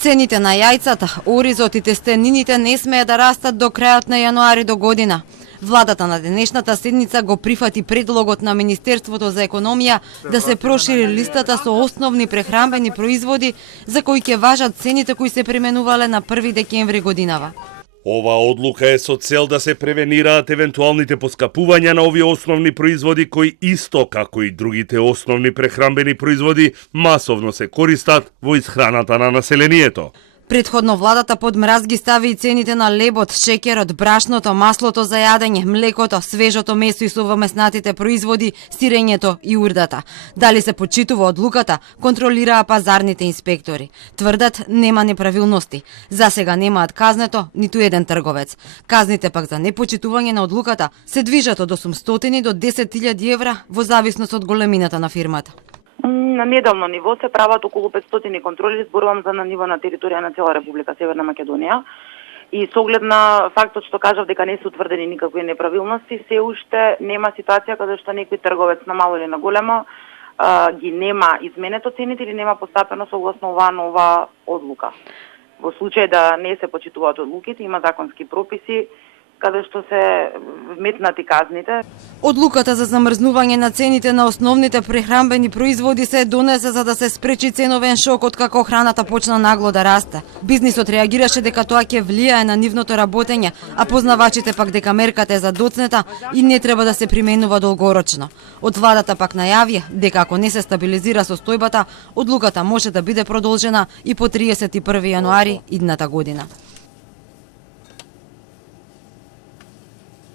Цените на јајцата, оризот и тестенините не смее да растат до крајот на јануари до година. Владата на денешната седница го прифати предлогот на Министерството за економија да се прошири листата со основни прехранбени производи за кои ќе важат цените кои се применувале на 1 декември годинава. Оваа одлука е со цел да се превенираат евентуалните поскапувања на овие основни производи кои исто како и другите основни прехранбени производи масовно се користат во исхраната на населението. Предходно владата под мраз ги стави и цените на лебот, шеќерот, брашното, маслото за јадење, млекото, свежото месо и совомеснатите производи, сирењето и урдата. Дали се почитува одлуката, контролираа пазарните инспектори. Тврдат нема неправилности. За сега немаат казнето ниту еден трговец. Казните пак за непочитување на одлуката се движат од 800 до 10.000 евра во зависност од големината на фирмата. На неделно ниво се прават околу 500 контроли, зборувам за на ниво на територија на цела Република Северна Македонија. И со оглед на фактот што кажав дека не се утврдени никакви неправилности, се уште нема ситуација каде што некој трговец на мало или на големо ги нема изменето цените или нема постапено согласно оваа нова одлука. Во случај да не се почитуваат одлуките, има законски прописи каде што се вметнати казните. Одлуката за замрзнување на цените на основните прехранбени производи се донесе за да се спречи ценовен шок откако храната почна нагло да расте. Бизнисот реагираше дека тоа ќе влијае на нивното работење, а познавачите пак дека мерката е за доцнета и не треба да се применува долгорочно. Од владата пак најави дека ако не се стабилизира состојбата, одлуката може да биде продолжена и по 31 јануари идната година.